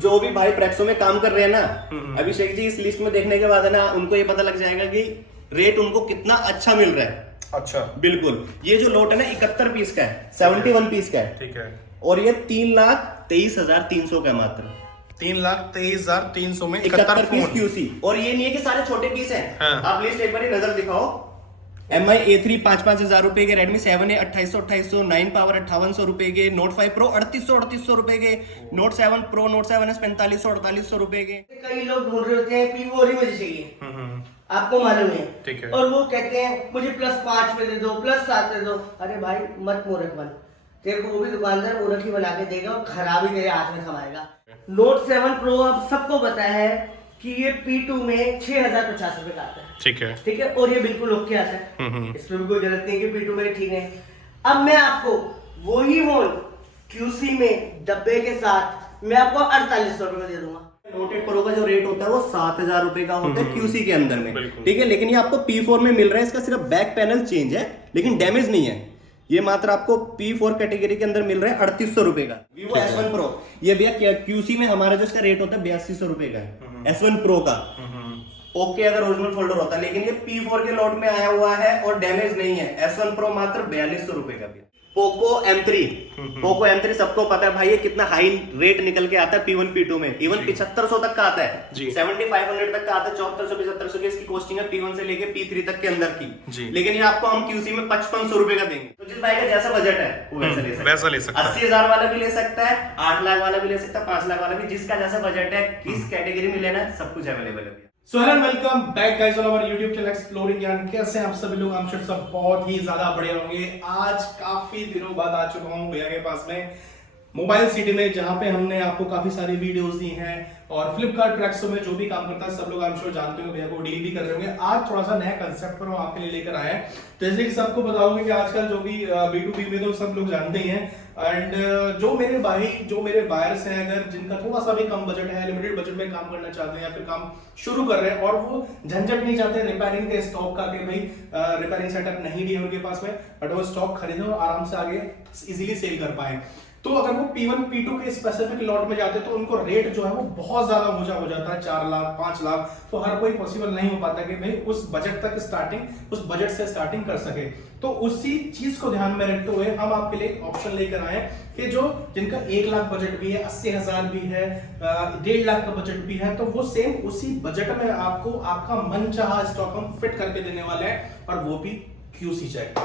जो भी भाई प्रेक्सो में काम कर रहे हैं ना, अभिषेक जी, इस लिस्ट में देखने के बाद है ना, उनको ये पता लग जाएगा कि रेट उनको कितना अच्छा मिल रहा है। अच्छा, बिल्कुल। ये जो लोट है ना 71 पीस का है, 71 पीस का है, ठीक है। और ये 3,23,300 का मात्र, 3,23,300 में 71 पीस फोन। क्यूसी। और ये नहीं है कि सारे छोटे पीस हैं। हाँ। आप लिस्ट एक बार नजर दिखाओ। MI A3 5-5 हजार रुपए के, Redmi 7A 2800, 9 पावर 5800 रुपए के, Note 5 Pro 3800 रुपए के, Note 7 Pro, Note 7S 4500 रुपए के। कई लोग ढूंढ रहे होते हैं पी वो ही मुझे चाहिए, आपको मालूम है, ठीक है। और वो कहते हैं मुझे +5 में दे दो, +7 दे दो। अरे भाई मत मूर्ख बन, तेरे को वो भी दुकानदार मूर्ख ही बना के देगा और खराबी तेरे हाथ में थमाएगा। Note 7 Pro अब सबको पता है कि ये P2 में 6,050 रुपए का आता है, ठीक है। ठीक है, और ये बिल्कुल ओके आता है, इसमें भी कोई गलत नहीं है कि P2 में ठीक है। अब मैं आपको वही फोन QC में डब्बे के साथ मैं आपको 4800 रुपए में दे दूंगा। Note 8 Pro का जो रेट होता है वो 7,000 रुपए का होता है QC के अंदर में, बिल्कुल। ठीक है। लेकिन ये आपको P4 में मिल रहा है, इसका सिर्फ बैक पैनल चेंज है, लेकिन डैमेज नहीं है। ये मात्र आपको P4 कैटेगरी के अंदर मिल रहा है 3800 रुपए का। Vivo S1 Pro, ये भैया QC में हमारा जो इसका रेट होता है 8200 रुपए का है, S1 Pro का। ओके अगर ओरिजिनल फोल्डर होता है, लेकिन ये P4 के लॉट में आया हुआ है और डैमेज नहीं है। S1 Pro मात्र 4200 रुपए का भी। पोको M3 सबको पता है भाई, ये कितना हाई रेट निकल के आता है P1 P2 में, इवन 7500 तक का आता है, 7500 तक का आता है, 7400 की इसकी कॉस्टिंग है P1 से लेके P3 तक के अंदर की। लेकिन ये आपको हम QC में 5500 रुपए का देंगे। तो जिस भाई का जैसा बजट है वो वैसा ले सकता है। 80,000 वाला भी ले सकता है, 8 लाख वाला भी ले सकता है, 5 लाख वाला भी, जिसका जैसा बजट है, किस कैटेगरी में लेना है, सब कुछ अवेलेबल है। So hello welcome back guys on our YouTube channel exploring Gyan. कैसे हैं आप सभी लोग? I'm sure सब बहुत ही ज्यादा बढ़िया होंगे। आज काफी दिनों बाद आ चुका हूं भैया के पास में मोबाइल सिटी में, जहां पे हमने आपको काफी सारी वीडियोस दी हैं, और फ्लिपकार्ट ट्रैक्सो में जो भी काम करता है सब लोग I'm sure जानते हो, भैया को डील भी कर रहे होंगे। आज थोड़ा सा नया कंसेप्ट पर हम आपके लिए लेकर आए हैं। जैसे कि सबको पता होगा कि आजकल जो भी B2B में तो सब लोग जानते ही हैं, एंड जो मेरे बायर्स हैं, अगर जिनका थोड़ा सा भी कम बजट है, लिमिटेड बजट में काम करना चाहते हैं या फिर काम शुरू कर रहे हैं और वो झंझट नहीं चाहते रिपेयरिंग के स्टॉक का, कि भाई रिपेयरिंग सेटअप नहीं भी है उनके पास में, बट वो स्टॉक खरीदे और आराम से आगे इजीली सेल कर पाए, तो अगर वो P1 P2 के स्पेसिफिक लॉट में जाते तो उनको रेट जो है वो बहुत ज्यादा ऊंचा हो जाता है, 4 लाख 5 लाख। तो हर कोई पॉसिबल नहीं हो पाता कि भाई उस बजट तक उस बजट से स्टार्टिंग कर सके। तो उसी चीज को ध्यान में रखते हुए हम आपके लिए ऑप्शन लेकर आए कि जो जिनका 1 लाख बजट भी है, 80,000 भी है, 1.5 लाख का बजट भी है, तो वो सेम उसी बजट में आपको आपका मनचाहा स्टॉक हम फिट करके देने वाले हैं, और वो भी QC चेक।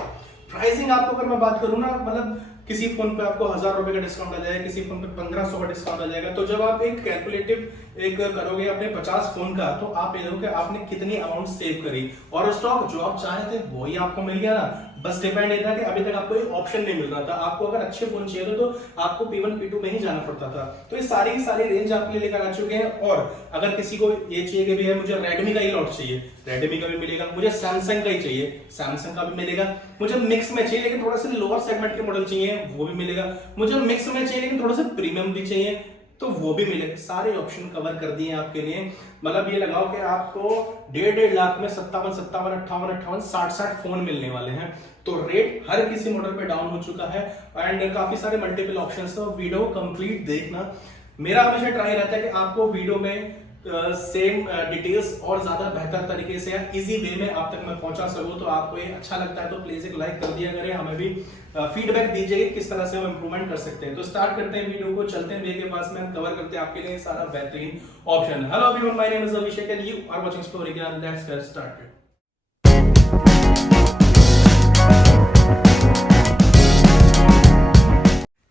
प्राइसिंग आपको अगर मैं बात करूं ना, मतलब किसी फोन पे आपको 1000 रुपए का डिस्काउंट आ जाएगा, किसी फोन पे 1500 का डिस्काउंट आ जाएगा। तो जब आप एक कैलकुलेटिव करोगे अपने 50 फोन का, तो आप ये देखोगे आपने कितनी अमाउंट सेव करी, और स्टॉक जो आप चाह रहे थे वही आपको मिल गया ना। बस डिपेंड ये था कि अभी तक आपको ऑप्शन नहीं मिल रहा था। आपको अगर अच्छे फोन चाहिए तो आपको P1 P2 में ही जाना पड़ता था। तो ये सारी की सारी रेंज आपके लिए लेकर आ चुके हैं। और अगर किसी को ये चाहिए कि भैया मुझे रेडमी का ही लॉट चाहिए, रेडमी का भी मिलेगा, मुझे सैमसंग का ही चाहिए, सैमसंग का भी मिलेगा, मुझे मिक्स में चाहिए लेकिन थोड़ा सा लोअर सेगमेंट के मॉडल चाहिए, वो भी मिलेगा, मुझे मिक्स में चाहिए लेकिन थोड़ा सा प्रीमियम भी चाहिए, तो वो भी मिलेगा। सारे ऑप्शन कवर कर दिए आपके लिए। मतलब ये लगाओ कि आपको 1.5 लाख में 57, 58, 60 फोन मिलने वाले हैं। तो रेट हर किसी मॉडल पे डाउन हो चुका है, एंड काफी सारे मल्टीपल ऑप्शंस है। वीडियो कंप्लीट देखना। मेरा हमेशा ट्राई रहता है कि आपको वीडियो में सेम डिटेल्स और ज्यादा बेहतर तरीके से या इजी वे में आप तक मैं पहुंचा सकूं। तो आपको ये अच्छा लगता है तो प्लीज एक लाइक कर दिया करें, हमें भी फीडबैक दीजिए किस तरह से हम इंप्रूवमेंट कर सकते हैं। तो स्टार्ट करते हैं वीडियो को, चलते हैं भैया के पास में, हम कवर करते हैं आपके लिए सारा बेहतरीन option. Hello everyone, my name is Abhishek and you are watching story Gyan. Let's get started.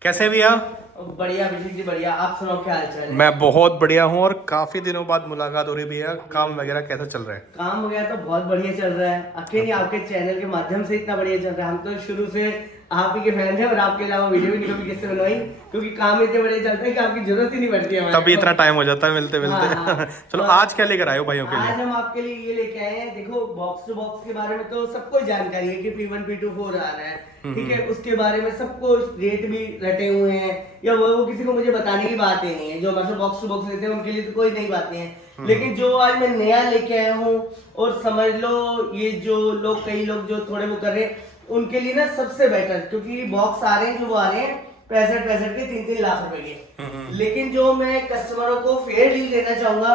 कैसे भैया? बढ़िया अभिषेक जी, बढ़िया। आप सुनाओ, क्या हाल चाल है? मैं बहुत बढ़िया हूँ, और काफी दिनों बाद मुलाकात हो रही भैया। काम वगैरह कैसा चल रहा है? काम वगैरह तो बहुत बढ़िया चल रहा है। अकेले आपके चैनल के माध्यम से इतना बढ़िया चल रहा है। हम तो शुरू से आप ही के फैन हैं, और आपके अलावा वीडियो भी नहीं कभी किससे बनवाई, क्योंकि काम इतने बढ़िया चलते हैं कि आपकी जरूरत ही नहीं पड़ती है। तभी इतना टाइम हो जाता है मिलते मिलते। हाँ। चलो आज क्या लेकर आए हो भाइयों के लिए? आज हम आपके लिए ये लेके आए हैं, देखो बॉक्स टू बॉक्स के बारे में तो सबको जानकारी है कि P1 P2 4 आ रहा है, ठीक है। उसके बारे में सबको रेट भी रटे हुए हैं, या वो किसी को मुझे बताने की बात ही नहीं है। जो हमारे बॉक्स टू बॉक्स लेते हैं उनके लिए तो कोई नई बात नहीं है। लेकिन जो आज मैं नया लेके आया हूँ, और समझ लो ये जो लोग, कई लोग जो थोड़े वो कर रहे हैं, उनके लिए ना सबसे बेटर, क्योंकि बॉक्स आ रहे हैं जो वो आ रहे हैं 65 के 3-3 लाख रुपए के। लेकिन जो मैं कस्टमरों को फेयर डील देना चाहूंगा,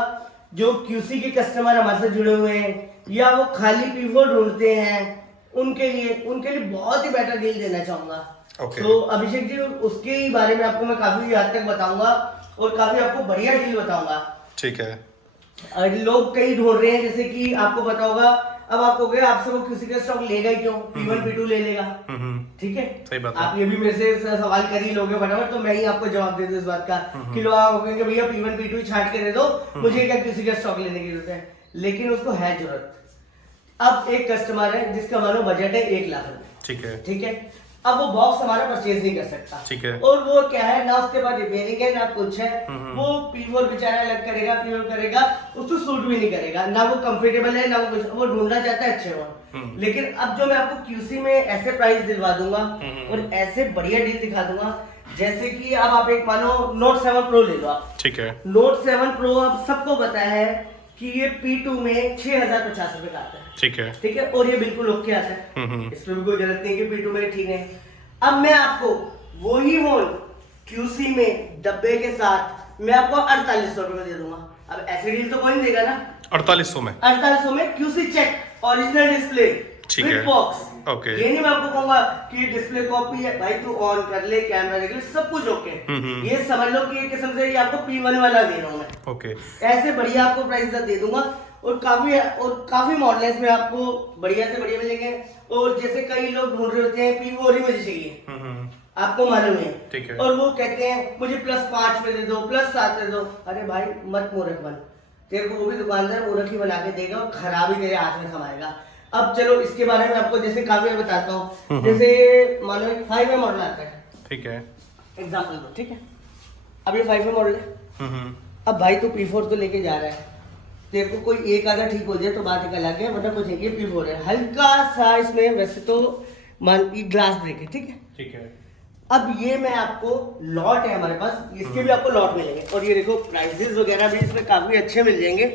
जो QC के कस्टमर हमारे से जुड़े हुए हैं या वो खाली P4 ढूंढते हैं, उनके लिए बहुत ही बेटर डील देना चाहूंगा। तो अभिषेक जी, उसके बारे में आपको मैं काफी हद तक बताऊंगा और काफी आपको बढ़िया डील बताऊंगा। ठीक है। लोग कई ढूंढ रहे हैं, जैसे कि आपको पता होगा, अब आप कहोगे आपसे वो किसी का स्टॉक लेगा ही क्यों, P1 P2 ले लेगा। ठीक है, सही बात है। आप ये भी मेरे से सवाल कर ही लोगे फटाफट, तो मैं ही आपको जवाब दे दूं इस बात का कि लोग आप कहेंगे भैया P1 P2 छाट के दे दो, मुझे क्या किसी का स्टॉक लेने की जरूरत है। लेकिन उसको है जरूरत। अब एक कस्टमर है जिसका मानो बजट है 1 लाख रुपए, ठीक है, अब वो बॉक्स हमारा परचेज नहीं कर सकता, ठीक है, और वो क्या है ना, उसके बाद रिपेयरिंग है ना कुछ है, वो P4 बेचारा अलग करेगा, P1 करेगा, उसको सूट भी नहीं करेगा, ना वो कंफर्टेबल है ना वो कुछ, वो ढूंढना चाहता है अच्छे वो। लेकिन अब जो मैं आपको QC में ऐसे प्राइस दिलवा दूंगा और ऐसे बढ़िया डील दिखा दूंगा, जैसे कि अब आप एक मानो Note 7 Pro ले लो आप, ठीक है, Note 7 Pro अब सबको पता है कि ये P2 में 6050 रुपए का आता है, ठीक है, और ये बिल्कुल ओके आता है, इसमें भी कोई गलत नहीं कि P2 में ठीक है। अब मैं आपको वही फोन QC में डब्बे के साथ मैं आपको 4800 रुपए में दे दूंगा। अब ऐसे डील तो कोई नहीं देगा ना, 4800 में QC check, original display with box. Okay, ये नहीं मैं आपको कहूंगा कि डिस्प्ले कॉपी है भाई, तू ऑन कर ले, कैमरा देख ले, सब कुछ ओके। ये समझ लो कि एक किस्म से ये आपको P1 वाला दे रहा हूँ मैं। ओके, ऐसे बढ़िया आपको प्राइस दे दूंगा और काफी मॉडल्स में आपको बढ़िया से बढ़िया मिलेंगे। और जैसे कई लोग ढूंढ रहे होते हैं P4 ही मुझे चाहिए, आपको मालूम है, ठीक है, और वो कहते हैं मुझे +5 में दे दो, +7 दे दो। अरे भाई मत मूर्ख बन, तेरे को वो भी दुकानदार मूर्ख ही बना के देगा और खराब ही तेरे हाथ में थमाएगा। अब चलो इसके बारे में आपको जैसे काफी बताता हूँ, जैसे मानो एक 5 मॉडल आता है, ठीक है, एग्जाम्पल दो, ठीक है, अब ये 5 मॉडल है। अब भाई तू P4 तो लेके जा रहा है, तेरे को कोई एक आधा ठीक हो जाए तो बात एक अलग है, वरना कुछ नहीं, ये P4 है, हल्का सा इसमें वैसे तो मान ये ग्लास ब्रेक है, ठीक है, ठीक है। अब ये मैं आपको लॉट है हमारे पास, इसके भी आपको लॉट मिलेंगे, और ये देखो प्राइसेस वगैरह भी इसमें काफी अच्छे मिल जाएंगे,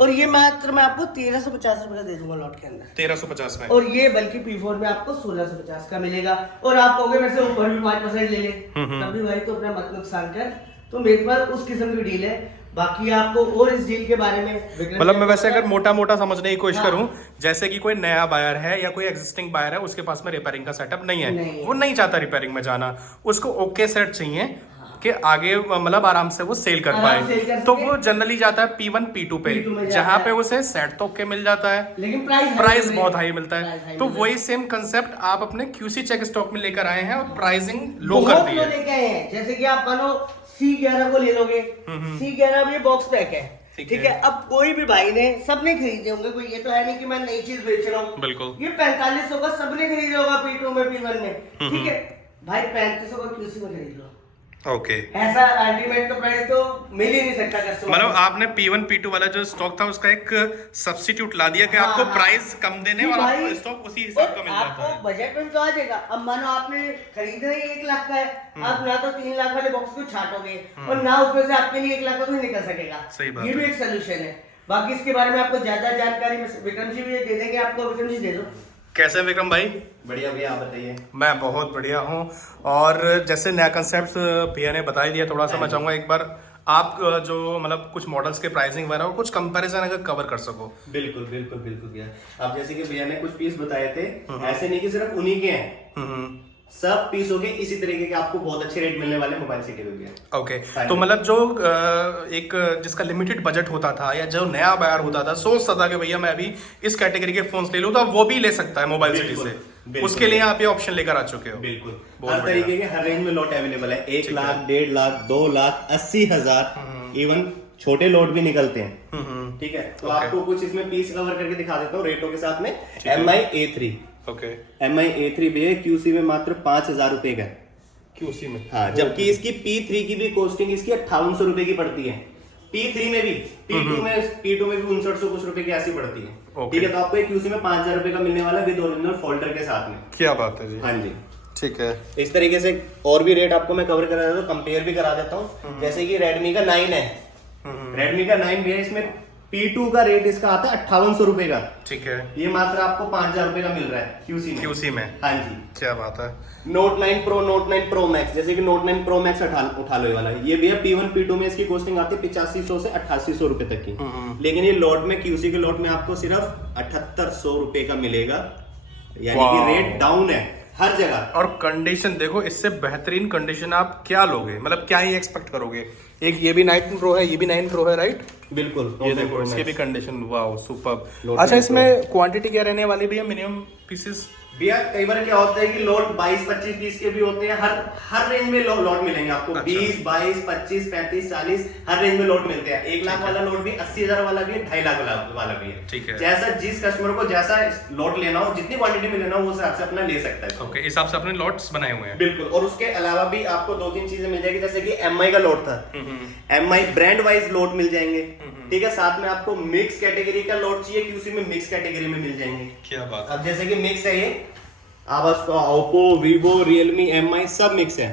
और ये मात्र मैं आपको 1350 रुपए का दे दूंगा लॉट के अंदर, 1350 में, और ये बल्कि P4 में आपको 1650 का मिलेगा। और आप कहोगे मेरे से ऊपर भी 5% ले ले, तब भी भाई तो अपना मत नुकसान कर, तो मेरे पास उस किस्म की डील है। बाकी आपको और इस डील के बारे में मतलब मैं वैसे अगर मोटा मोटा समझने की कोशिश करूं, जैसे कि कोई नया बायर है या कोई एग्जिस्टिंग बायर है, उसके पास में रिपेयरिंग का सेटअप नहीं है, वो नहीं चाहता रिपेयरिंग में जाना, उसको ओके सेट चाहिए कि आगे मतलब आराम से वो सेल कर पाए, तो वो जनरली जाता है P1 P2 पे, जहाँ पे उसे सेट तो ओके मिल जाता है, लेकिन प्राइस बहुत हाई मिलता है। तो वही सेम कंसेप्ट आप अपने QC चेक स्टॉक में लेकर आए हैं और प्राइसिंग लो कर दी है। जैसे कि आप मानो C11 को ले लोगे, C11 में बॉक्स पैक है, ठीक है, अब कोई भी भाई ने सबने खरीदे होंगे, कोई ये तो है नहीं कि मैं नई चीज बेच रहा हूँ, बिल्कुल, ये 4500 का सबने खरीदा होगा P2 में P1 में, ठीक है भाई, 3500 का QC में खरीद लो, ओके, ऐसा अल्टीमेट तो प्राइस तो मिल ही नहीं सकता कस्टमर। मतलब आपने P1 P2 वाला जो स्टॉक था उसका एक सब्स्टिट्यूट ला दिया कि आपको प्राइस कम देने और आपको स्टॉक उसी हिसाब का मिल जाता है, आपको बजट में तो आ जाएगा। अब मानो आपने खरीदना ही 1 लाख का है, आप ना तो 3 लाख वाले बॉक्स को छाटोगे और ना उसमें से आपके लिए 1 लाख का कोई निकल सकेगा, सही बात, ये भी एक सोल्यूशन है। बाकी इसके बारे में आपको ज्यादा जानकारी विक्रम जी भी दे देंगे आपको, विक्रम जी दे दो। कैसे विक्रम भाई? बढ़िया भैया, आप बताइए। मैं बहुत बढ़िया हूँ, और जैसे नया कंसेप्ट भैया ने बता ही दिया, थोड़ा सा मैं चाहूँगा एक बार आप जो मतलब कुछ मॉडल्स के प्राइसिंग वगैरह और कुछ कंपैरिजन अगर कवर कर सको। बिल्कुल बिल्कुल बिल्कुल भैया, आप जैसे कि भैया ने कुछ पीस बताए थे, ऐसे नहीं कि सिर्फ उन्हीं के हैं, सब पीस हो गए इसी तरीके के, आपको बहुत अच्छे रेट मिलने वाले मोबाइल सिटी में भैया। ओके, तो मतलब जो एक जिसका लिमिटेड बजट होता था या जो नया बायर होता था, सोचता था कि भैया मैं अभी इस कैटेगरी के फोन्स ले लूं, तो वो भी ले सकता है मोबाइल सिटी से, उसके लिए आप ये ऑप्शन लेकर आ चुके हो। बिल्कुल, हर तरीके के हर रेंज में लॉट अवेलेबल है, 1 लाख, 1.5 लाख, 2 लाख, 80,000, इवन छोटे लॉट भी निकलते हैं, ठीक है। तो आपको कुछ इसमें पीस कवर करके दिखा देता हूँ रेटों के साथ में। MI A3, okay, MI A3 भैया QC में मात्र 5,000 रुपए का QC में, हाँ, जबकि इसकी P3 की भी कॉस्टिंग इसकी 5800 रुपए की पड़ती है, P3 में भी, P2 में भी 5900 कुछ रुपए की ऐसी पड़ती है, ठीक है। तो आपको QC में 5,000 रुपए का मिलने वाला विद ओरिजिनल फोल्डर के साथ में। क्या बात है जी, हाँ जी, ठीक है। इस तरीके से और भी रेट आपको मैं कवर करा देता हूँ, कंपेयर भी करा देता हूँ। जैसे कि Redmi का 9 है, Redmi का 9 भी है, इसमें P2 का रेट इसका आता है 5800 रुपए का। ठीक है, ये मात्र आपको 5000 रुपए का मिल रहा है QC में। हाँ जी, क्या बात है। Note 9 Pro, Note 9 Pro Max, जैसे कि Note 9 Pro Max उठा लो ये वाला, ये भी है P1 P2 में इसकी कॉस्टिंग आती है 8500 से 8800 रुपए तक की, लेकिन ये लॉट में QC के लॉट में आपको सिर्फ 7800 रुपए का मिलेगा, यानी कि रेट डाउन है हर जगह। और कंडीशन देखो, इससे बेहतरीन कंडीशन आप क्या लोगे, मतलब क्या ही एक्सपेक्ट करोगे। एक ये भी 9 Pro है, ये भी 9 Pro है, राइट? बिल्कुल, ये देखो इसकी भी कंडीशन, वाओ सुपर्ब। अच्छा, इसमें क्वांटिटी क्या रहने वाली भैया, मिनिमम पीसेस? भैया कई बार क्या होता है कि लॉट 22-25 पीस के भी होते हैं, हर रेंज में लॉट मिलेंगे आपको। अच्छा। 20, 22, 25, 35, 40 हर रेंज में लॉट मिलते हैं। 1 लाख वाला लॉट भी, 80,000 वाला भी है, 2.5 लाख वाला भी है। ठीक है। जैसा जिस कस्टमर को जैसा लॉट लेना हो, जितनी क्वांटिटी में लेना हो, वो हिसाब से अपना ले सकता है। ओके, हिसाब से अपने लॉट्स बनाए हुए हैं। बिल्कुल। और उसके अलावा भी आपको 2-3 चीजें मिल जाएगी, जैसे कि MI का लॉट था, MI ब्रांड वाइज लॉट मिल जाएंगे, ठीक है। साथ में आपको मिक्स कैटेगरी का लॉट चाहिए, QC में मिक्स कैटेगरी में मिल जाएंगे। क्या बात। अब जैसे कि मिक्स है ये, आप उसको ओप्पो, वीवो, रियलमी, MI सब मिक्स है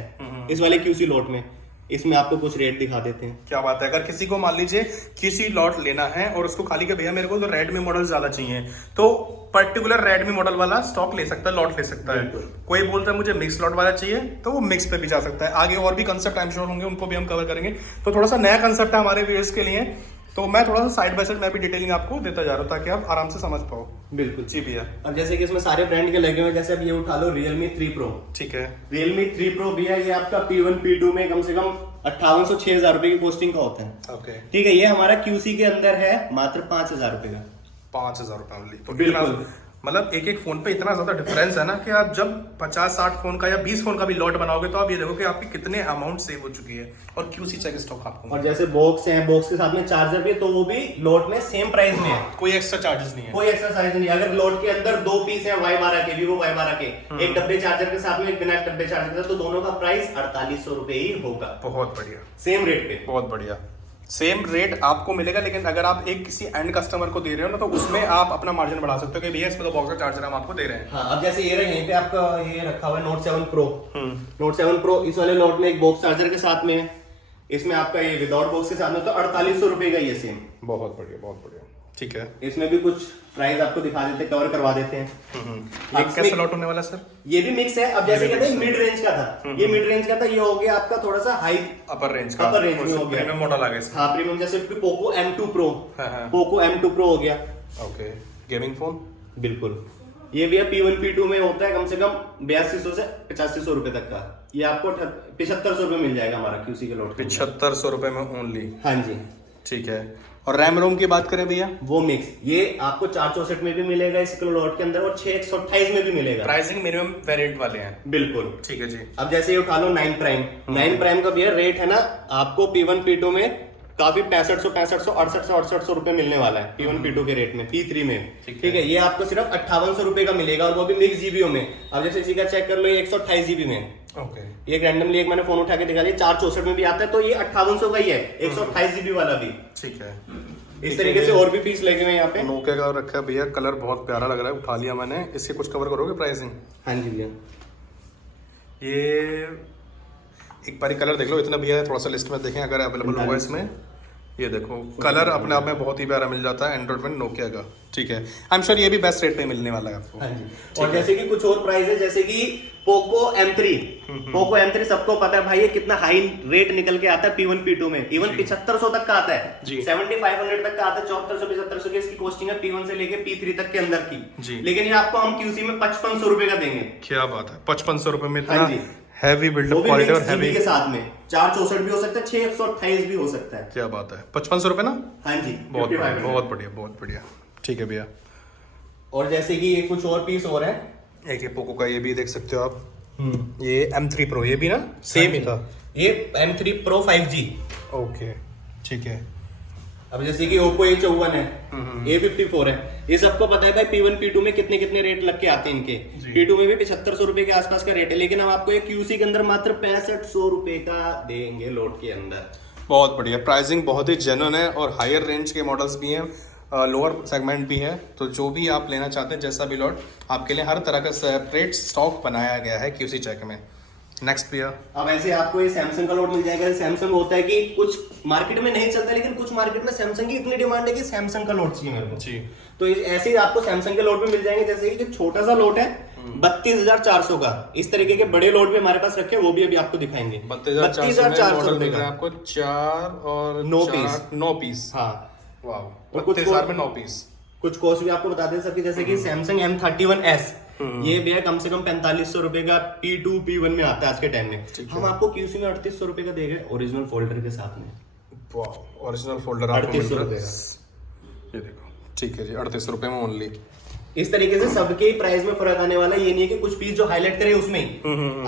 इस वाले QC लॉट में। इसमें आपको कुछ रेट दिखा देते हैं। क्या बात है। अगर किसी को मान लीजिए किसी लॉट लेना है और उसको खाली के भैया मेरे को तो रेडमी मॉडल ज्यादा चाहिए, तो पर्टिकुलर रेडमी मॉडल वाला स्टॉक ले सकता है, लॉट ले सकता है। कोई बोलता है मुझे मिक्स लॉट वाला चाहिए, तो वो मिक्स पे भी जा सकता है। आगे और भी कंसेप्ट आई एम श्योर होंगे, उनको भी हम कवर करेंगे। तो थोड़ा सा नया कंसेप्ट है हमारे व्यूअर्स के लिए, तो मैं थोड़ा सा साइड बाय साइड मैं भी डिटेलिंग आपको देता जा रहा हूँ ताकि आप आराम से समझ पाओ। बिल्कुल जी भैया। अब जैसे कि इसमें सारे ब्रांड के लगे हुए हैं, जैसे अब ये उठा लो Realme 3 Pro। ठीक है। Realme 3 Pro भी है, ये आपका P1 P2 में कम से कम 5800-6000 रुपए की पोस्टिंग का होता है। ओके, ठीक है। ये हमारा QC के अंदर है मात्र 5000 रुपए का। 5000 रुपए ओनली। तो बिल्कुल। मतलब एक एक फोन पे इतना ज्यादा डिफरेंस है ना कि आप जब 50-60 फोन का या 20 फोन का भी लॉट बनाओगे तो आप ये देखो कि आपकी कितने अमाउंट सेव हो चुकी है। और QC चेक स्टॉक आपको, और जैसे बॉक्स है, बॉक्स के साथ में चार्जर भी है, तो वो भी लॉट में सेम प्राइस में है, कोई एक्स्ट्रा चार्जेस नहीं है। कोई एक्स्ट्रा चार्ज नहीं है। अगर लॉट के अंदर 2 पीस है Y12 के, Vivo Y12 के, एक डब्बे चार्जर के साथ में, एक बिना डब्बे चार्जर के साथ, तो दोनों का प्राइस 4800 रुपए ही होगा। बहुत बढ़िया, सेम रेट पे। बहुत बढ़िया। सेम रेट आपको मिलेगा, लेकिन अगर आप एक किसी एंड कस्टमर को दे रहे हो ना, तो उसमें आप अपना मार्जिन बढ़ा सकते हो कि भैया इसमें तो बॉक्स का चार्जर हम आपको दे रहे हैं। हाँ, अब जैसे ये रहे, यहीं पे आपका ये रखा हुआ है Note 7 Pro। Note 7 Pro इस वाले लॉट में एक बॉक्स चार्जर के साथ में है, इसमें आपका ये विदाउट बॉक्स के साथ में, तो 4800 रुपए का ये सेम। बहुत बढ़िया, बहुत बढ़िया। ठीक है। इसमें भी कुछ प्राइस आपको दिखा देते हैं, कवर करवा देते हैं। ये कैसा लॉट होने वाला सर? ये भी मिक्स है। अब जैसे कहते हैं मिड रेंज का था, ये मिड रेंज का था, ये हो गया आपका थोड़ा सा हाई अपर रेंज का, अपर रेंज में हो गया, प्रीमियम मॉडल आ गया इसमें। हाँ प्रीमियम, जैसे पोको M2 Pro, हाँ। पोको M2 Pro हो गया। Okay, gaming phone. बिल्कुल। ये भी P1 P2 में होता है कम से कम 8200 से 8500 रुपए तक का। ये आपको 7500 रुपए मिल जाएगा हमारा QC के लॉट। 7500 रुपए में ओनली। हाँ जी। ठीक है। और रैम रोम की बात करें भैया, वो मिक्स, ये आपको 464 में भी मिलेगा इस लॉट के अंदर, और 6128 में भी मिलेगा। प्राइसिंग मिनिमम वेरिएंट वाले हैं। बिल्कुल। ठीक है जी। अब जैसे ये उठा लो 9 प्राइम। 9 प्राइम का भी रेट है ना आपको P1 P2 में काफी 6500, 6800 रुपए मिलने वाला है P1 P2 के रेट में, P3 में। ठीक है। ये आपको सिर्फ 5800 रुपए का मिलेगा, और वो भी मिक्स जीबीओ में। अब जैसे इसी का चेक कर लो, ये 128 जीबी में। ओके। ये रैंडमली एक मैंने फोन उठा के दिखा दिया, 464 में भी आता है, तो ये 5800 का ही है, 128 जीबी वाला भी। ठीक है। इस तरीके से और भी पीस लगे हुए यहाँ पे। नोकिया का रखा है भैया, कलर बहुत प्यारा लग रहा है, उठा लिया मैंने। इसके कुछ कवर करोगे प्राइसिंग? हाँ जी भैया। ये एक बारी कलर देख लो, इतना भैया थोड़ा सा लिस्ट में देखें अगर अवेलेबल होगा इसमें। ये देखो कलर अपने आप में बहुत ही प्यारा मिल जाता है एंड्रॉइड में नोकिया का। ठीक है। आई एम श्योर ये भी बेस्ट रेट पे मिलने वाला है आपको। हाँ जी। और जैसे कि कुछ और प्राइस है, जैसे कि पोको M3। पोको M3 सबको पता है भाई, ये कितना हाई रेट निकल के आता है P1 P2 में। इवन 7500 तक का आता है जी। 7500 तक का आता है, 7400-7500 की इसकी कॉस्टिंग है P1 से लेके P3 तक के अंदर की जी। लेकिन ये आपको हम QC में 5500 रुपए का देंगे। क्या बात है, 5500 रुपए में हाँ जी। हैवी बिल्डअप क्वालिटी और हैवी के साथ में 464 भी हो सकता है, 6128 भी हो सकता है। क्या बात है, 5500 रुपए ना? हाँ जी। बहुत बढ़िया, बहुत बढ़िया, बहुत बढ़िया। ठीक है भैया। और जैसे कि ये कुछ और पीस और है, एक ये पोको का, ये भी देख सकते हो आप। ये M3 Pro, ये भी ना सेम ही था। ये M3 Pro 5G। ओके। ठीक है। अब जैसे कि Oppo A54 है, A54 है, ये सबको पता है भाई P1 P2 में कितने कितने रेट लग के आते हैं इनके। P2 में भी 7500 रुपए के आसपास का रेट है, लेकिन हम आपको एक QC के अंदर मात्र 6500 रुपए का देंगे लोड के अंदर। बहुत बढ़िया, प्राइसिंग बहुत ही जेन्युइन है, और हायर रेंज के मॉडल्स भी हैं, लोअर सेगमेंट भी है। तो जो भी आप लेना चाहते हैं, जैसा भी लॉट, आपके लिए हर तरह का सेपरेट स्टॉक बनाया गया है QC चेक में। नेक्स्ट भैया। अब ऐसे आपको ये सैमसंग का लोड मिल जाएगा। सैमसंग होता है कि कुछ मार्केट में नहीं चलता, लेकिन कुछ मार्केट में सैमसंग की इतनी डिमांड है कि सैमसंग का लोड चाहिए मेरे को जी। तो ऐसे ही आपको सैमसंग के लोड भी मिल जाएंगे। जैसे कि छोटा सा लोड है 32,400 का, इस तरीके के बड़े लोड भी हमारे पास रखे हैं, वो भी अभी आपको दिखाएंगे। 32,400 रुपए का आपको 4 और 9 पीस। हाँ, वाह, 32,000 में 9 पीस। कुछ कॉस्ट भी आपको बता दें सबकी, जैसे कि सैमसंग M31s, ये भी है कम से कम 4500 रुपए का, P2 P1 में आता है आज के टाइम में। हम आपको QC में 3800 रुपए का दे रहे हैं ओरिजिनल फोल्डर के साथ में। वाह, ओरिजिनल फोल्डर आपको मिल 3800 रहा रुपए है। का। ये देखो, ठीक है जी, 3800 रुपए में ओनली। इस तरीके से सबके प्राइस में फर्क आने वाला है। ये नहीं है कि कुछ पीस जो हाईलाइट करे उसमें ही।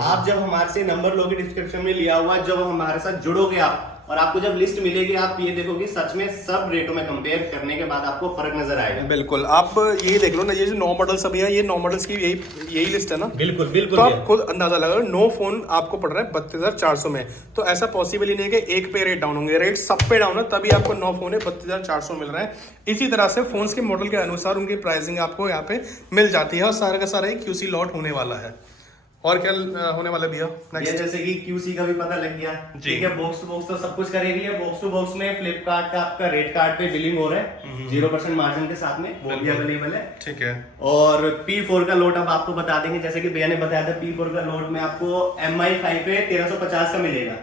आप जब हमारे से नंबर लोगे डिस्क्रिप्शन में लिया हुआ, जब हमारे साथ जुड़ोगे आप और आपको जब लिस्ट मिलेगी, आप ये देखोगे सच में सब रेटों में कंपेयर करने के बाद आपको फर्क नजर आएगा। बिल्कुल, आप ये देख लो ना, ये जो 9 मॉडल्स अभी है, ये 9 मॉडल्स की यही लिस्ट है ना। बिल्कुल बिल्कुल। तो आप खुद अंदाजा लगा, 9 फोन आपको पड़ रहा है 32,400 में। तो ऐसा पॉसिबल ही नहीं है कि एक पे रेट डाउन होंगे, रेट सब पे डाउन है, तभी आपको 9 फोन है 32,400 मिल रहा है। इसी तरह से फोन्स के मॉडल के अनुसार उनकी प्राइसिंग आपको यहाँ पे मिल जाती है, और सारा का सारा QC लॉट होने वाला है। और क्या होने वाला भैया नेक्स्ट? जैसे कि QC का भी पता लग गया, ठीक है। बॉक्स टू बॉक्स तो सब कुछ करेगी है। बॉक्स टू बॉक्स में फ्लिपकार्ट का आपका रेट कार्ड पे बिलिंग हो रहा है 0% मार्जिन के साथ में, वो भी अवेलेबल है। ठीक है। और P4 का लोड अब आपको बता देंगे, जैसे कि भैया ने बताया था, P4 का लोड में आपको MI5 पे 1350 का मिलेगा।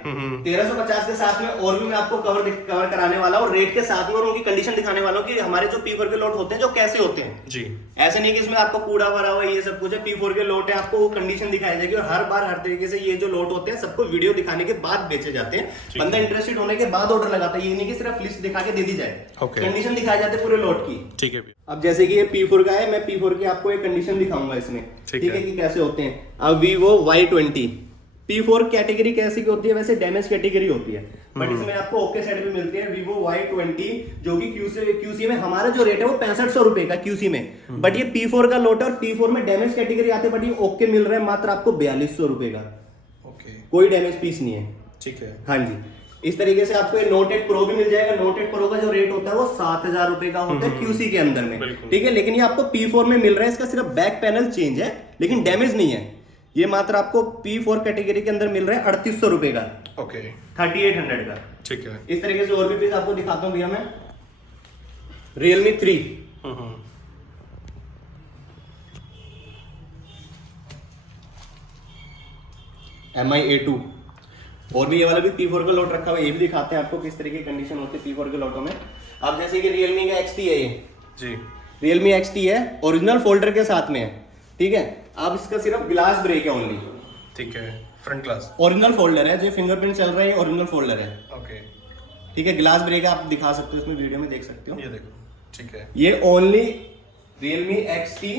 1350 के साथ में और भी मैं आपको कवर कराने वाला हूँ रेट के साथ में, और उनकी कंडीशन दिखाने वाला हूँ कि हमारे जो P4 के लोड होते हैं जो कैसे होते हैं जी। ऐसे नहीं कि इसमें आपको कूड़ा भरा हुआ ये सब कुछ है। P4 के लोड है, आपको वो कंडीशन दिखाई जाएगी, और हर बार हर तरीके से ये जो लोड होते हैं सबको वीडियो दिखाने के बाद बेचे जाते हैं। बंदा इंटरेस्टेड होने के बाद ऑर्डर लगाता है, ये नहीं कि सिर्फ लिस्ट दिखा के दे दी जाए। कंडीशन दिखाई जाती है पूरे लोड की। ठीक है। अब जैसे कि ये P4 का है, मैं P4 की आपको एक कंडीशन दिखाऊंगा इसमें, ठीक है, कि कैसे होते हैं। अब Vivo Y20 P4 कैटेगरी कैसी की होती है, वैसे डैमेज कैटेगरी होती है, बट इसमें आपको ओके सेट भी मिलती है। Vivo Y20 जो कि QC में हमारा जो रेट है वो 6500 रुपए का QC में, बट ये P4 का लोट है, और P4 में डैमेज कैटेगरी आते हैं, बट ये ओके मिल रहा है मात्र आपको 4200 रुपए का। ओके, कोई डैमेज पीस नहीं है। ठीक है। हाँ जी, इस तरीके से आपको ये Note 8 Pro भी मिल जाएगा। Note 8 Pro का जो रेट होता है वो 7000 रुपए का होता है QC के अंदर में, ठीक है। लेकिन ये आपको P4 में मिल रहा है, इसका सिर्फ बैक पैनल चेंज है, लेकिन डैमेज नहीं है। ये मात्र आपको P4 कैटेगरी के अंदर मिल रहा है 3800 रुपए का, ओके, 3800 का। ठीक है। इस तरीके से और भी पीस आपको दिखाता हूँ भैया मैं। Realme 3 MI A2, और भी ये वाला भी P4 का लोट रखा हुआ है, ये भी दिखाते हैं आपको किस तरीके की कंडीशन होती है P4 के लोटों में। अब जैसे कि Realme का XT है, ये जी, Realme XT है, ओरिजिनल फोल्डर के साथ में है, ठीक है। अब इसका सिर्फ ग्लास ब्रेक है ओनली, ठीक है, फ्रंट ग्लास, ओरिजिनल फोल्डर है, जो फिंगरप्रिंट चल रहा है ओरिजिनल फोल्डर है, ओके, ठीक है। ग्लास ब्रेक आप दिखा सकते हो, इसमें वीडियो में देख सकते हो, ये देखो, ठीक है। ये ओनली Realme XT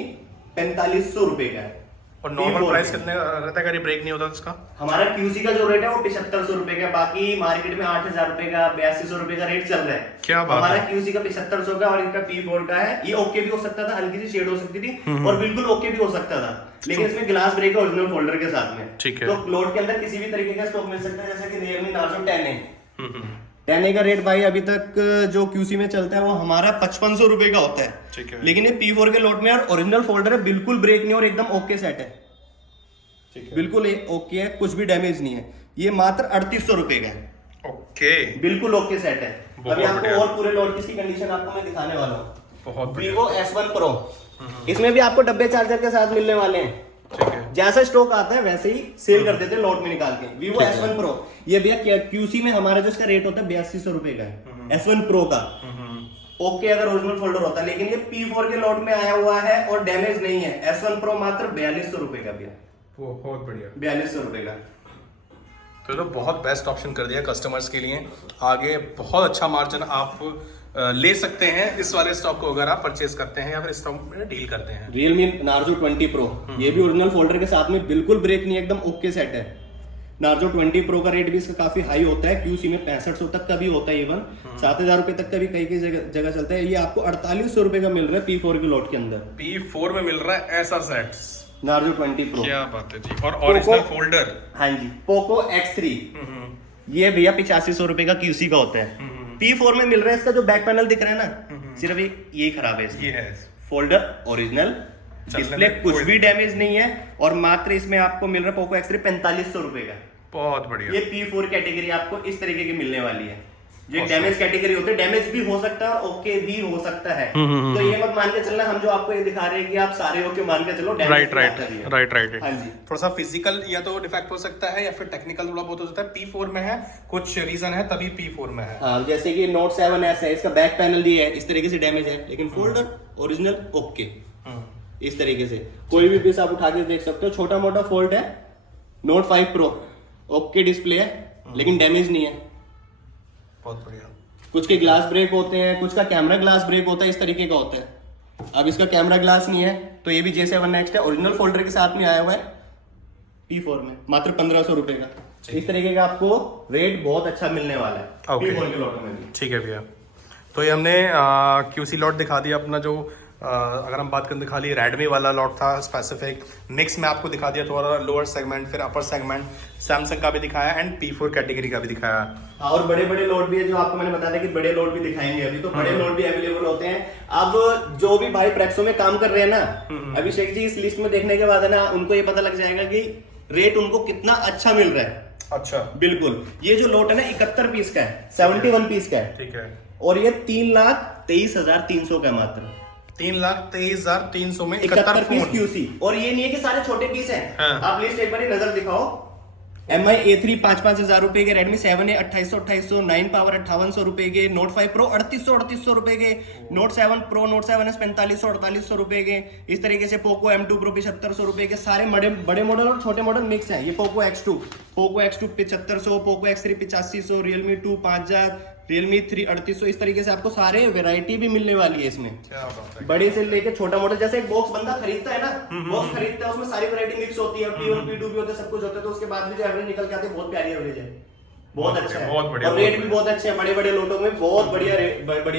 4500 रुपए का है। और नॉर्मल प्राइस कितने रहता है अगर ये ब्रेक नहीं होता तो इसका? हमारा QC का जो रेट है वो 7500 रुपए का, बाकी मार्केट में 8000 रुपए का 8200 रुपए का रेट चल रहा है। क्या बात हमारा है। QC का 7500 का, और इनका P4 का है। ये ओके भी हो सकता था, हल्की सी शेड हो सकती थी, और बिल्कुल ओके भी हो सकता था, लेकिन इसमें ग्लास ब्रेक है ओरिजिनल फोल्डर के साथ में, ठीक है। तो लोड के अंदर किसी भी तरीके का स्टॉक मिल सकता है। जैसे कि Realme Narzo 10A 10A का रेट भाई अभी तक जो QC में चलता है वो हमारा 5500 रुपए का होता है, ठीक है। लेकिन ये P4 के लोड में और ओरिजिनल फोल्डर है, बिल्कुल ब्रेक नहीं और एकदम ओके सेट है, ठीक है, बिल्कुल ओके है, कुछ भी डैमेज नहीं है। ये मात्र 3800 रुपए का है, ओके, बिल्कुल ओके सेट है। बहुत अभी आपको बढ़िया। और पूरे लोड की कंडीशन आपको मैं दिखाने वाला हूँ। बहुत बढ़िया। Vivo S1 Pro, इसमें भी आपको डब्बे चार्जर के साथ मिलने वाले हैं, ठीक है। जैसा स्टॉक आता है वैसे ही सेल कर देते हैं लोड में निकाल के। Vivo S1 Pro, ये भैया QC में हमारा जो इसका रेट होता है 8200 रुपए का है, S1 Pro का, ओके अगर ओरिजिनल फोल्डर होता है, लेकिन ये P4 के लोड में आया हुआ है और डैमेज नहीं है। S1 Pro मात्र 4200 रुपए का भैया, बहुत बढ़िया, 4200 रुपए का। तो बहुत बेस्ट ऑप्शन कर दिया कस्टमर्स के लिए। आगे बहुत अच्छा मार्जिन आप ले सकते हैं इस वाले स्टॉक को अगर आप परचेज करते हैं या फिर स्टॉक में डील करते हैं। Realme Narzo 20 Pro, ये भी ओरिजिनल फोल्डर के साथ में, बिल्कुल ब्रेक नहीं, एकदम ओके सेट है। Narzo 20 Pro का रेट भी इसका काफी हाई होता है, QC में 6500 तक का भी होता है, इवन 7000 रुपए तक का भी कई जगह चलता है। ये आपको 4800 रुपए का मिल रहा है P4 के लोट के अंदर। P4 में मिल रहा है ऐसा सेट, Narzo 20 Pro, क्या बात है जी। और ओरिजिनल फोल्डर, हाँ जी। Poco X3, ये भैया 8500 रुपए का QC का होता है। P4 में मिल रहा है, इसका जो बैक पैनल दिख रहा है ना, सिर्फ यही खराब है, ये है फोल्डर ओरिजिनल, डिस्प्ले कुछ भी डैमेज नहीं है और मात्र इसमें आपको मिल रहा है पोको X3 4500 रुपए का। बहुत बढ़िया। ये P4 कैटेगरी आपको इस तरीके की मिलने वाली है। ये डैमेज कैटेगरी होते हैं, डैमेज भी हो सकता है, ओके भी हो सकता है। तो ये मत मान के चलना हम जो आपको ये दिखा रहे हैं कि आप सारे ओके मान के चलो, राइट। हाँ जी। थोड़ा सा फिजिकल या तो डिफेक्ट हो सकता है या फिर टेक्निकल थोड़ा बहुत हो सकता है। P4 में है, कुछ रीजन है तभी P4 में है। हाँ, जैसे कि Note 7S है, इसका बैक पैनल भी है इस तरीके से डैमेज है, लेकिन फोल्डर ओरिजिनल ओके। इस तरीके से कोई भी पीस आप उठा के देख सकते हो, छोटा मोटा फॉल्ट है। Note 5 Pro ओके डिस्प्ले है, लेकिन डैमेज नहीं है। बहुत बढ़िया। कुछ के ग्लास ब्रेक होते हैं, कुछ का कैमरा ग्लास ब्रेक होता है, इस तरीके का होता है। अब इसका कैमरा ग्लास नहीं है, तो ये भी J7 Next है, ओरिजिनल फोल्डर के साथ में आया हुआ है P4 में, मात्र 1500 रुपए का। इस तरीके का आपको रेट बहुत अच्छा मिलने वाला है P4 के लॉट में भी। ठीक है भैया, तो ये हमने QC लॉट दिखा दिया अपना। जो अगर हम बात करें दिखा ली रेडमी वाला लॉट था स्पेसिफिक। नेक्स्ट में आपको दिखा दिया थोड़ा लोअर सेगमेंट, फिर अपर सेगमेंट, सैमसंग का भी दिखाया एंड P4 कैटेगरी का भी दिखाया। हाँ, और बड़े बड़े लोड भी है जो आपको मैंने बता दिया कि बड़े लोड भी दिखाएंगे अभी, तो बड़े लोड भी अवेलेबल होते हैं। अब जो भी भाई प्रेक्सो में काम कर रहे हैं ना, अभिषेक जी, इस लिस्ट में देखने के बाद है ना, उनको ये पता लग जाएगा कि रेट उनको कितना अच्छा मिल रहा है। अच्छा, बिल्कुल। ये जो लोट है ना 71 पीस का है, 71 पीस का है, ठीक है, और ये 3,23,300 का मात्र। 3,23,300 में 71 पीस QC। और ये नहीं है कि सारे छोटे पीस हैं। हाँ। आप लिस्ट एक बार नजर दिखाओ। MI A3 5,000 रुपए के, Redmi 7A 2800, 9 पावर 5800 रुपए के, Note 5 Pro 3800 रुपए के, Note 7 Pro, Note 7S 4500 रुपए के। इस तरीके से Poco M2 Pro 7500 रुपए के। सारे बड़े मॉडल और छोटे मॉडल मिक्स हैं। ये Poco X2 7500, Poco X3 8500, Realme 2 5000, Realme 3 3800। इस तरीके से आपको सारे वेराइटी भी मिलने वाली है इसमें। क्या बात है। बड़े से लेके छोटा मॉडल, जैसे एक बॉक्स बंदा खरीदता है ना, बॉक्स खरीदता है, उसमें सारी वैरायटी मिक्स होती है, P1 P2 भी होते हैं, सब कुछ होता है, तो उसके बाद भी जो एवरेज निकल के आती है बहुत प्यारी एवरेज है, बहुत अच्छा है। बहुत बढ़िया, और रेट भी बहुत अच्छे हैं, बड़े बड़े लोटों में बहुत बढ़िया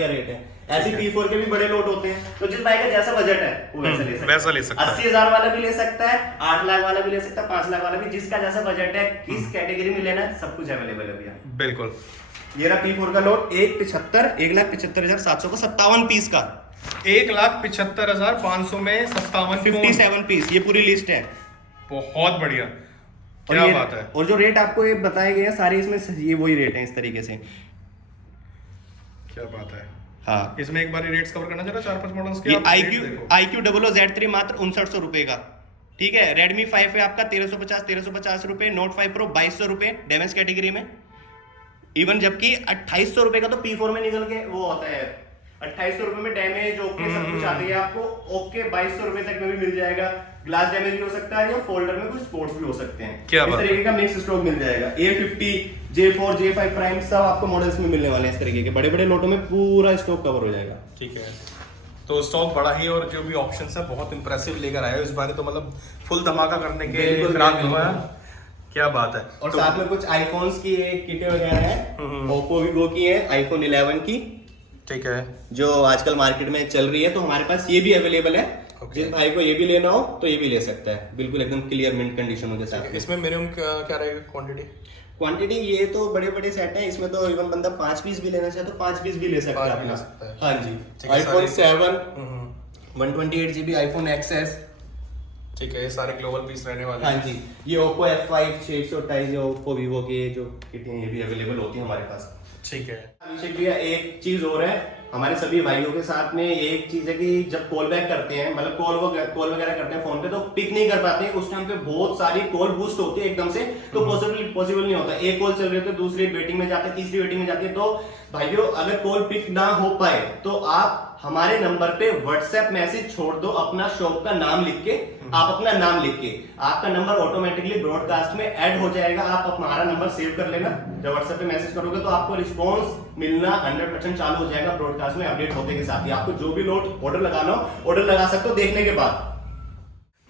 रेट है। ऐसे P4 के भी बड़े लोट होते हैं, तो जिस भाई का जैसा बजट है वो वैसा ले सकता है। 80,000 वाला भी ले सकता है, 8 लाख वाला भी ले सकता है, 5 लाख वाला भी, जिसका जैसा बजट है, किस कैटेगरी में लेना है, सब कुछ अवेलेबल है भैया। बिल्कुल। ये रहा P4 का लोट 1,75,700 का 57 पीस का, 1,75,500 में 57 पीस। ये पूरी लिस्ट है। बहुत बढ़िया, क्या बात है। और जो रेट आपको ये बताए गए हैं सारे, इसमें ये वही रेट है इस तरीके से। क्या बात है। हाँ, इसमें एक बार रेट्स कवर करना जरा 4-5 मॉडल्स के। ये iQOO Z3 मात्र 6900 रुपए का, ठीक है। Redmi 5 है आपका 1350 रुपए, Note 5 Pro 2200 रुपए डैमेज कैटेगरी में। इवन जबकि 2800 रुपए का तो P4 में निकल के वो होता है, 2800 रुपए में डैमेज ओके सब कुछ आती है आपको, ओके 2200 रुपए तक में भी मिल जाएगा। ग्लास डैमेज भी हो सकता है या फोल्डर में कुछ स्पोर्ट्स भी हो सकते हैं। क्या इस तरीके का मिक्स स्टॉक मिल जाएगा। A50, J4, J5 प्राइम सब आपको मॉडल्स में मिलने वाले हैं। इस तरीके के बड़े बड़े लोटों में पूरा स्टॉक कवर हो जाएगा। ठीक है, तो स्टॉक बड़ा ही और जो भी ऑप्शंस है बहुत इंप्रेसिव लेकर आए हो इस बार, तो मतलब फुल धमाका करने के फिराक हुआ है। क्या बात है। और तो साथ में कुछ आईफोन्स की किटें वगैरह है, Oppo Vivo की है, iPhone 11 की, ठीक है, जो आजकल मार्केट में चल रही है, तो हमारे पास ये भी अवेलेबल है। जिस भाई को ये भी लेना हो तो ये भी ले सकता है, बिल्कुल एकदम क्लियर मिंट कंडीशनों के साथ। इसमें मिनिमम क्या रहेगा क्वांटिटी? ये तो बड़े बड़े सेट है, इसमें तो इवन बंदा 5 पीस भी लेना चाहे तो 5 पीस भी ले सकता है अपना। हाँ जी, iPhone 7 128GB, iPhone XS, ठीक है, ये सारे ग्लोबल पीस रहने वाले। हाँ जी, ये Oppo F5 628 जो Oppo Vivo के जो किट हैं ये भी अवेलेबल होती है हमारे पास। ठीक है। अभिषेक भैया, एक चीज और है हमारे सभी भाइयों के साथ में, एक चीज है कि जब कॉल बैक करते हैं, मतलब कॉल वगैरह करते हैं फोन पे, तो पिक नहीं कर पाते, उस टाइम पे बहुत सारी कॉल बूस्ट होती है एकदम से, तो पॉसिबल नहीं होता। एक कॉल चल रही है तो दूसरी वेटिंग में जाती है, तीसरी वेटिंग में जाती है। तो भाइयों, अगर कॉल पिक ना हो पाए तो आप हमारे नंबर पे व्हाट्सएप मैसेज छोड़ दो, अपना शॉप का नाम लिख के, आप अपना नाम लिख के, आपका नंबर ऑटोमेटिकली ब्रॉडकास्ट में ऐड हो जाएगा। आप हमारा नंबर सेव कर लेना, जब व्हाट्सएप पे मैसेज करोगे तो आपको रिस्पॉन्स मिलना 100% चालू हो जाएगा ब्रॉडकास्ट में अपडेट होने के साथ ही। आपको जो भी लोड ऑर्डर लगाना हो, ऑर्डर लगा सकते हो देखने के बाद।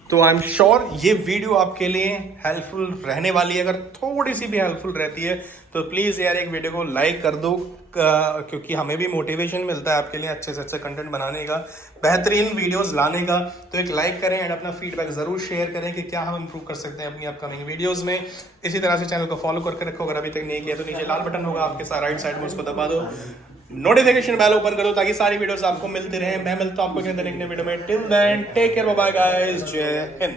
तो आई एम श्योर ये वीडियो आपके लिए हेल्पफुल रहने वाली है। अगर थोड़ी सी भी हेल्पफुल रहती है तो प्लीज़ यार एक वीडियो को लाइक कर दो, क्योंकि हमें भी मोटिवेशन मिलता है आपके लिए अच्छे से अच्छा कंटेंट बनाने का, बेहतरीन वीडियोस लाने का। तो एक लाइक करें एंड अपना फीडबैक ज़रूर शेयर करें कि क्या हम इंप्रूव कर सकते हैं अपनी अपकमिंग वीडियोस में। इसी तरह से चैनल को फॉलो करके रखो, अगर अभी तक नहीं किया तो नीचे लाल बटन होगा आपके साथ राइट साइड में, उसको दबा दो। नोटिफिकेशन बेल ओपन कर दो ताकि सारी वीडियोस आपको मिलती रहे। मैं मिलता हूं आपको नेक्स्ट वीडियो में। Till then take care, bye bye guys, जय हिंद।